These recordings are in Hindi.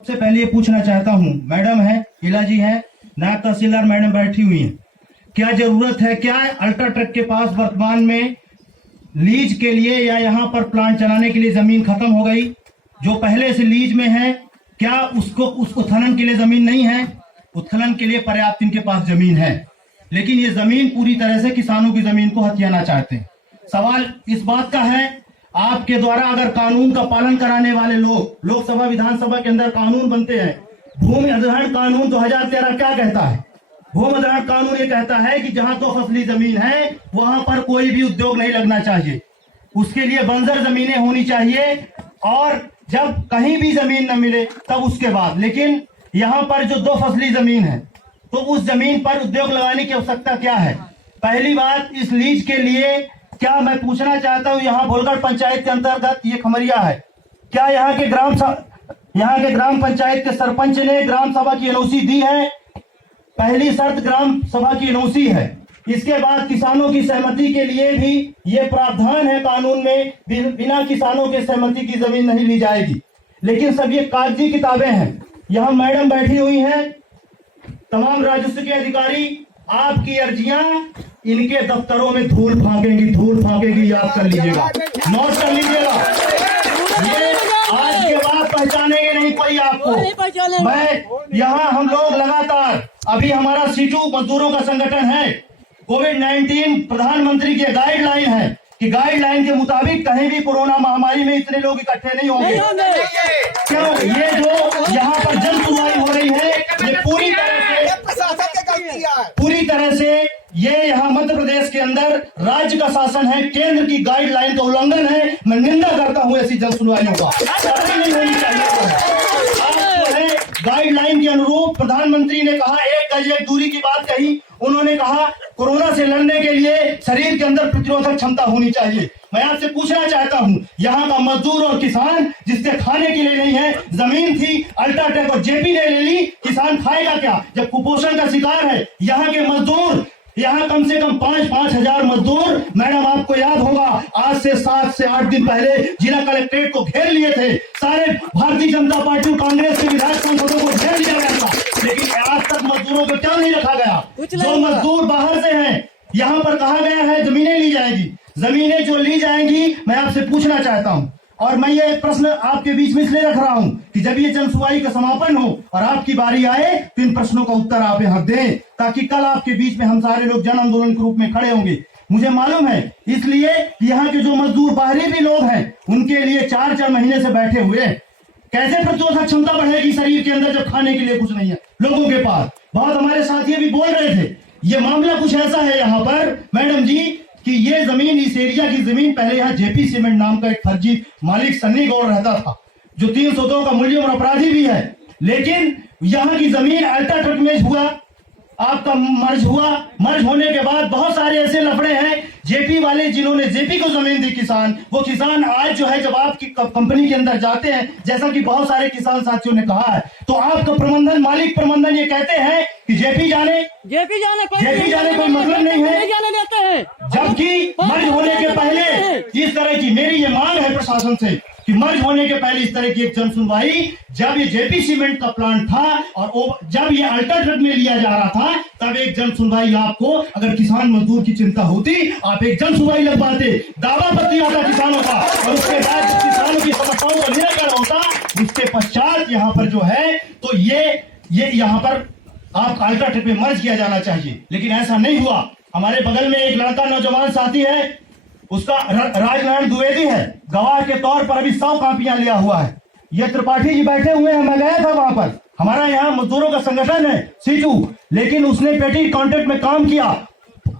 सबसे पहले ये पूछना चाहता हूँ, मैडम है, इला जी है, नायब तहसीलदार मैडम बैठी हुई हैं, क्या जरूरत है, क्या अल्ट्राटेक के पास वर्तमान में लीज के लिए या यहाँ पर प्लांट चलाने के लिए जमीन खत्म हो गई? जो पहले से लीज में है, क्या उसको उस उत्खनन के लिए जमीन नहीं है? उत्खनन के लिए पर्याप्त इनके पास जमीन है, लेकिन ये जमीन पूरी तरह से किसानों की जमीन को हथियाना चाहते हैं। सवाल इस बात का है, आपके द्वारा अगर कानून का पालन कराने वाले लोग, लोकसभा विधानसभा के अंदर कानून बनते हैं, भूमि अधिग्रहण कानून 2013 क्या कहता है? भूमि अधिग्रहण कानून ये कहता है कि जहां 2 फसली जमीन है वहां पर कोई भी उद्योग नहीं लगना चाहिए, उसके लिए बंजर जमीनें होनी चाहिए, और जब कहीं भी जमीन न मिले तब उसके बाद। लेकिन यहाँ पर जो 2 फसली जमीन है, तो उस जमीन पर उद्योग लगाने की आवश्यकता क्या है? पहली बात, इस लीज के लिए क्या मैं पूछना चाहता हूँ, यहाँ भोलगढ़ पंचायत के अंतर्गत ये खमरिया है, क्या यहाँ के ग्राम पंचायत के सरपंच ने ग्राम सभा की एनओसी दी है? पहली शर्त ग्राम सभा की एनओसी है। इसके बाद किसानों की सहमति के लिए भी ये प्रावधान है कानून में, बिना किसानों के सहमति की जमीन नहीं ली जाएगी। लेकिन सब ये कागजी किताबें हैं। यहाँ मैडम बैठी हुई हैं, तमाम राजस्व के अधिकारी, आपकी अर्जियां इनके दफ्तरों में धूल फांकेगी, याद कर लीजिएगा, नोट कर लीजिएगा। ये आज के बाद पहचानेंगे नहीं कोई आपको। मैं यहाँ हम लोग लगातार, अभी हमारा सीटू मजदूरों का संगठन है, कोविड-19 प्रधानमंत्री की गाइडलाइन है कि गाइडलाइन के मुताबिक कहीं भी कोरोना महामारी में इतने लोग इकट्ठे नहीं होंगे। क्यों? ये जो यहाँ पर जन सुनवाई हो रही है, ये पूरी तरह से ये यहाँ मध्य प्रदेश के अंदर राज्य का शासन है, केंद्र की गाइडलाइन का उल्लंघन है। मैं निंदा करता हूँ ऐसी जन सुनवाइयों का, नहीं होनी चाहिए। गाइडलाइन के अनुरूप प्रधानमंत्री ने कहा 1 गज 1 दूरी की बात कही, उन्होंने कहा कोरोना से लड़ने के लिए शरीर के अंदर प्रतिरोधक क्षमता होनी चाहिए। मैं आपसे पूछना चाहता हूं, यहाँ का मजदूर और किसान जिसके खाने के लिए नहीं है, जमीन थी अल्ट्राटेक और जेपी ने ले ली, किसान खाएगा क्या जब कुपोषण का शिकार है? यहाँ के मजदूर, यहाँ कम से कम 5-5 हजार मजदूर, मैडम आपको याद होगा, आज से 7 से 8 दिन पहले जिला कलेक्ट्रेट को घेर लिए थे, सारे भारतीय जनता पार्टी और कांग्रेस के विधायक सांसदों को घेर लिया गया था, लेकिन आज तक मजदूरों को क्या नहीं रखा गया? जो मजदूर बाहर से हैं, यहाँ पर कहा गया है जमीनें ली जाएगी। जमीनें जो ली जाएंगी, मैं आपसे पूछना चाहता हूँ, और मैं ये प्रश्न आपके बीच में इसलिए रख रहा हूं कि जब ये जन सुनवाई का समापन हो और आपकी बारी आए तो इन प्रश्नों का उत्तर आप यहाँ दें, ताकि कल आपके बीच में हम सारे लोग जन आंदोलन के रूप में खड़े होंगे। मुझे मालूम है, इसलिए यहाँ के जो मजदूर बाहरी भी लोग हैं, उनके लिए 4-4 महीने से बैठे हुए हैं। कैसे प्रतिरोधक क्षमता बढ़ेगी शरीर के अंदर जब खाने के लिए कुछ नहीं है लोगों के पास? बहुत हमारे साथी भी बोल रहे थे, ये मामला कुछ ऐसा है यहाँ पर मैडम जी कि ये जमीन, इस एरिया की जमीन, पहले यहाँ जेपी सीमेंट नाम का एक फर्जी मालिक सन्नी गौड़ रहता था, जो 302 का मूल्य और अपराधी भी है। लेकिन यहाँ की जमीन अल्ट्राटेक में हुआ, आपका मर्ज हुआ, मर्ज होने के बाद बहुत सारे ऐसे लफड़े हैं, जेपी वाले जिन्होंने जेपी को जमीन दी किसान, वो किसान आज जो है जब आपकी कंपनी के अंदर जाते हैं, जैसा कि बहुत सारे किसान साथियों ने कहा है, तो आपका प्रबंधन, मालिक प्रबंधन ये कहते हैं कि जेपी जाने कोई मतलब नहीं है, जबकि मर्ज होने के पहले इस तरह की, मेरी ये मांग है प्रशासन से कि मर्ज होने के पहले इस तरह की एक जन सुनवाई, जब ये जेपी सीमेंट का प्लांट था और जब ये अल्ट्राटेक में लिया जा रहा था, तब एक जन सुनवाई आपको, अगर किसान मजदूर की चिंता होती, आप एक जन सुनवाई लगवाते, दावा पत्री होता किसानों का, और उसके बाद किसानों की समस्याओं का निराकरण होता, उसके पश्चात यहाँ पर जो है तो ये यहाँ पर आप अल्ट्राटेक में मर्ज किया जाना चाहिए। लेकिन ऐसा नहीं हुआ। हमारे बगल में एक लड़का नौजवान साथी है, उसका राजनारायण द्विवेदी है, गवाह के तौर पर अभी 100 कापियां लिया हुआ है। ये त्रिपाठी जी बैठे हुए हैं, मैं गया था वहां पर, हमारा यहाँ मजदूरों का संगठन है सीटू, लेकिन उसने पेटी कॉन्ट्रैक्ट में काम किया,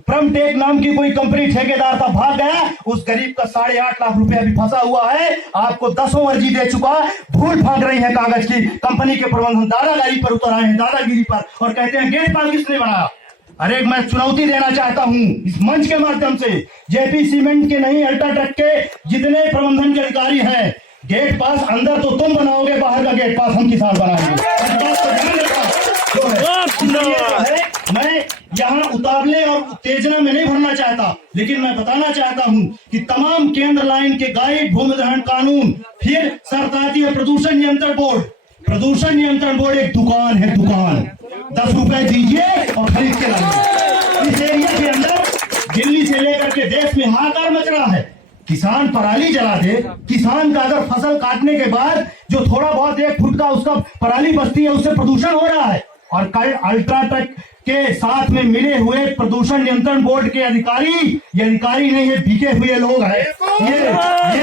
प्रमटेक नाम की कोई कंपनी, ठेकेदार था, भाग गया, उस गरीब का 8.5 लाख रुपया अभी फंसा हुआ है, आपको 10 अर्जी दे चुका, भूल भाग रही है कागज की, कंपनी के प्रबंधन दादागिरी पर उतर आए हैं, दादागिरी पर, और कहते हैं गेट पास किसने बनाया? अरे मैं चुनौती देना चाहता हूं इस मंच के माध्यम से, जेपी सीमेंट के नहीं, अल्ट्राटेक के जितने प्रबंधन के अधिकारी हैं, गेट पास अंदर तो तुम बनाओगे, बाहर का गेट पास हम किसान बनाएंगे। मैं यहाँ उतावले और उत्तेजना में नहीं भरना चाहता, लेकिन मैं बताना चाहता हूँ कि तमाम केंद्र लाइन के गाइड, भूमि अधिग्रहण कानून, फिर सरकारी प्रदूषण नियंत्रण बोर्ड, प्रदूषण नियंत्रण बोर्ड एक दुकान है, दुकान। 10 रुपए दीजिए और खरीद के लाइए। इस एरिया के अंदर दिल्ली से लेकर के देश में हाहाकार मच रहा है। किसान पराली जला दे, किसान का अगर फसल काटने के बाद जो थोड़ा बहुत 1 फुट का उसका पराली बचती है, उससे प्रदूषण हो रहा है। और कल अल्ट्राटेक के साथ में मिले हुए प्रदूषण नियंत्रण बोर्ड के अधिकारी, ये अधिकारी नहीं है, बिके हुए लोग हैं। ये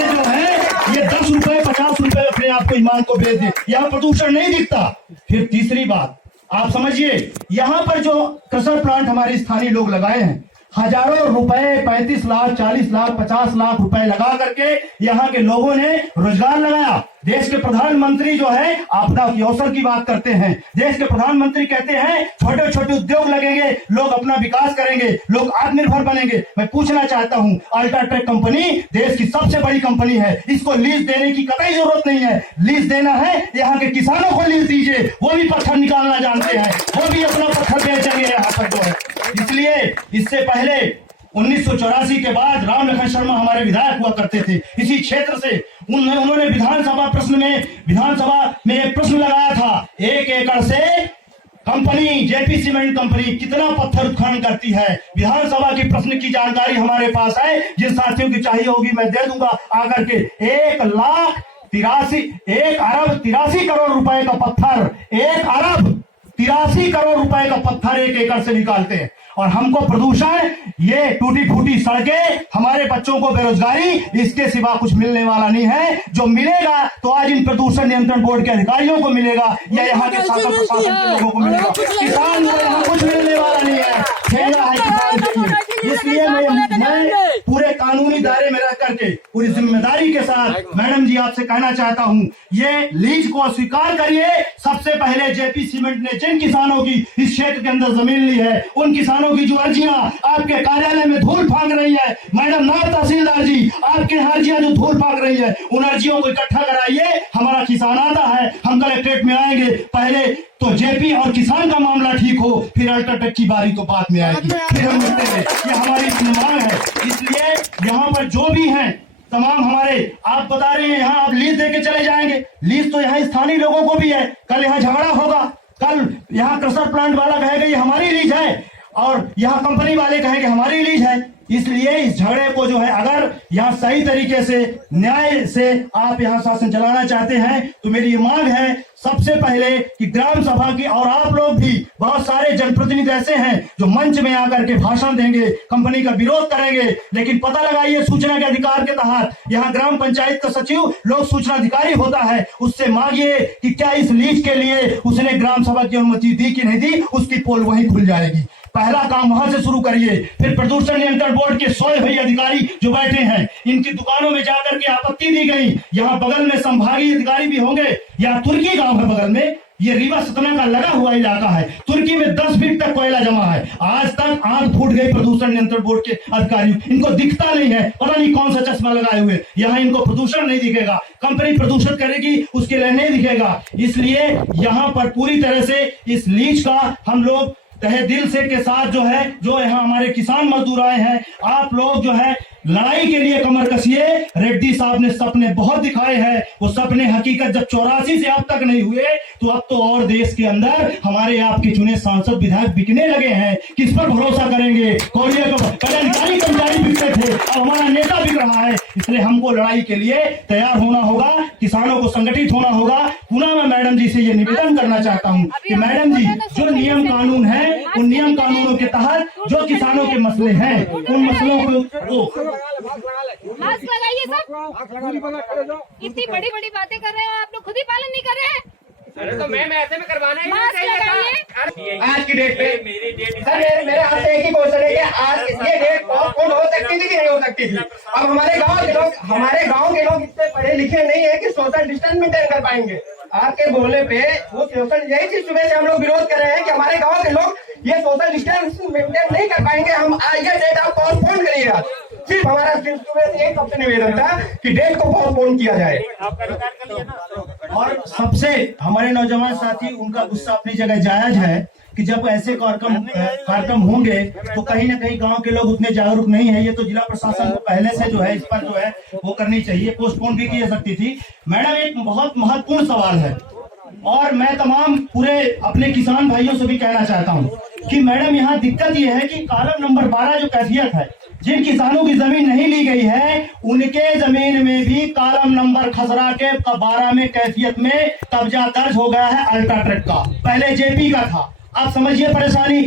जो है ये 10 रुपए 50 रुपए अपने आप को ईमान को बेच दे, यहाँ प्रदूषण नहीं दिखता। फिर तीसरी बात आप समझिए, यहाँ पर जो क्रशर प्लांट हमारे स्थानीय लोग लगाए हैं, हजारों रुपए 35 लाख 40 लाख 50 लाख रुपए लगा करके यहाँ के लोगों ने रोजगार लगाया। देश के प्रधानमंत्री जो है आपदा के अवसर की बात करते हैं। देश के प्रधानमंत्री कहते हैं छोटे छोटे उद्योग लगेंगे, लोग अपना विकास करेंगे, लोग आत्मनिर्भर बनेंगे। मैं पूछना चाहता हूं, अल्ट्राटेक कंपनी देश की सबसे बड़ी कंपनी है, इसको लीज देने की कतई जरूरत नहीं है। लीज देना है यहाँ के किसानों को लीज दीजिए, वो भी पत्थर निकालना जानते हैं, वो भी अपना पत्थर बेचेंगे यहाँ पर जो है। इसलिए इससे पहले 1984 के बाद राम लखन शर्मा हमारे विधायक हुआ करते थे इसी क्षेत्र से। उन्होंने विधानसभा में एक प्रश्न लगाया था, 1 एकड़ से कंपनी जेपी सीमेंट कंपनी कितना पत्थर उत्खनन करती है। विधानसभा की प्रश्न की जानकारी हमारे पास है, जिन साथियों की चाहिए होगी मैं दे दूंगा आकर के। 1 अरब 83 करोड़ रुपए का पत्थर, 1 अरब 83 करोड़ रुपए का पत्थर 1 एकड़ से निकालते हैं। और हमको प्रदूषण, ये टूटी फूटी सड़कें, हमारे बच्चों को बेरोजगारी, इसके सिवा कुछ मिलने वाला नहीं है। जो मिलेगा तो आज इन प्रदूषण नियंत्रण बोर्ड के अधिकारियों को मिलेगा या यहाँ के शासन प्रशासन के लोगों को मिलेगा। किसान को यहाँ कुछ मिलने वाला नहीं है, खेला है किसान के लिए। इसलिए मैं पूरे कानूनी दायरे में रह करके पूरी जिम्मेदारी के साथ मैडम जी आपसे कहना चाहता हूँ, ये लीज को स्वीकार करिए। सबसे पहले जेपी सीमेंट ने जिन किसानों की इस क्षेत्र के अंदर जमीन ली है, उन किसानों की जो अर्जियां आपके कार्यालय में धूल फांक रही है, मैडम नायब तहसीलदार जी आपके अर्जियां जो धूल फांक रही है, उन अर्जियों को इकट्ठा कराइए। हमारा किसान आता है, हम कलेक्ट्रेट में आएंगे, पहले तो जेपी और किसान का मामला ठीक हो, फिर अल्ट्राटेक की बारी तो बाद में आएगी, फिर हम मिलते हैं। ये हमारी मांग है। इसलिए यहाँ पर जो भी हैं तमाम हमारे, आप बता रहे हैं यहाँ आप लीज देके चले जाएंगे, लीज तो यहाँ स्थानीय लोगों को भी है। कल यहाँ झगड़ा होगा, कल यहाँ क्रशर प्लांट वाला कहेगा ये हमारी लीज है और यहाँ कंपनी वाले कहेंगे हमारी लीज है। इसलिए इस झगड़े को जो है, अगर यहाँ सही तरीके से न्याय से आप यहाँ शासन चलाना चाहते हैं तो मेरी ये मांग है सबसे पहले कि ग्राम सभा की, और आप लोग भी बहुत सारे जनप्रतिनिधि ऐसे हैं जो मंच में आकर के भाषण देंगे, कंपनी का विरोध करेंगे, लेकिन पता लगाइए सूचना के अधिकार के तहत यहाँ ग्राम पंचायत का सचिव लोक सूचना अधिकारी होता है, उससे मांगिए कि क्या इस लीज के लिए उसने ग्राम सभा की अनुमति दी कि नहीं दी, उसकी पोल वहीं खुल जाएगी। पहला काम वहां से शुरू करिए। फिर प्रदूषण नियंत्रण बोर्ड के 100 भाई अधिकारी जो बैठे हैं, इनकी दुकानों में जाकर के आपत्ति दी गई। यहाँ बगल में संभागीय अधिकारी भी होंगे। यहाँ तुर्की गांव है बगल में, ये रीवा सतना का लगा हुआ इलाका है। तुर्की में 10 फीट तक कोयला जमा है। आज तक आंख फूट गई प्रदूषण नियंत्रण बोर्ड के अधिकारियों, इनको दिखता नहीं है, पता नहीं कौन सा चश्मा लगाए हुए। यहाँ इनको प्रदूषण नहीं दिखेगा, कंपनी प्रदूषण करेगी उसके लिए नहीं दिखेगा। इसलिए यहाँ पर पूरी तरह से इस लीज का हम लोग तहे दिल से के साथ जो है, जो यहाँ हमारे किसान मजदूर आए हैं, आप लोग जो है लड़ाई के लिए कमर कसिए। रेड्डी साहब ने सपने बहुत दिखाए हैं, वो सपने हकीकत जब 84 से अब तक नहीं हुए तो अब तो और देश के अंदर हमारे आपके चुने सांसद विधायक बिकने लगे हैं। किस पर भरोसा करेंगे? कल्याणकारी कर्मचारी बिकते थे, अब हमारा नेता बिक रहा है। इसलिए हमको लड़ाई के लिए तैयार होना होगा, किसानों को संगठित होना होगा। पुनः मैं मैडम जी से ये निवेदन करना चाहता हूँ कि मैडम जी, जो नियम कानून है, उन नियम कानूनों के तहत जो किसानों के मसले हैं, उन मसलों को मास्क लगाइए सब। इतनी बड़ी बड़ी बातें कर रहे हो आप लोग, खुद ही पालन नहीं कर रहे हैं। अरे तो मैम ऐसे में करवाना है। मास्क लगाइए। आज की डेट पे सर मेरे हाथ से एक ही क्वेश्चन है कि आज ये डेट पोस्टपोन हो सकती थी कि नहीं हो सकती थी। अब हमारे गांव के लोग इतने पढ़े लिखे नहीं है कि सोशल डिस्टेंस मेंटेन कर पाएंगे। आपके बोलने पे वो सोशल, यही चीज सुबह से हम लोग विरोध कर रहे हैं कि हमारे गाँव के लोग ये सोशल डिस्टेंस मेंटेन नहीं कर पाएंगे। हम ये डेट आप पोस्टपोन करिएगा। सिर्फ हमारा सुबह से एक सबसे निवेदन था कि डेट को पोस्टपोन किया जाए। और सबसे हमारे नौजवान साथी, उनका गुस्सा अपनी जगह जायज है कि जब ऐसे कार्यक्रम होंगे तो कहीं ना कहीं गांव के लोग उतने जागरूक नहीं है। ये तो जिला प्रशासन को पहले से जो है इस पर जो है वो करनी चाहिए, पोस्टपोन भी की जा सकती थी। मैडम, एक बहुत महत्वपूर्ण सवाल है, और मैं तमाम पूरे अपने किसान भाइयों से भी कहना चाहता हूं कि मैडम यहाँ दिक्कत यह है कि कॉलम नंबर 12 जो कैफियत है, जिन किसानों की जमीन नहीं ली गई है उनके जमीन में भी कॉलम नंबर खसरा के 12 में कैफियत में कब्जा दर्ज हो गया है अल्ट्राटेक का, पहले जेपी का था। आप समझिए परेशानी।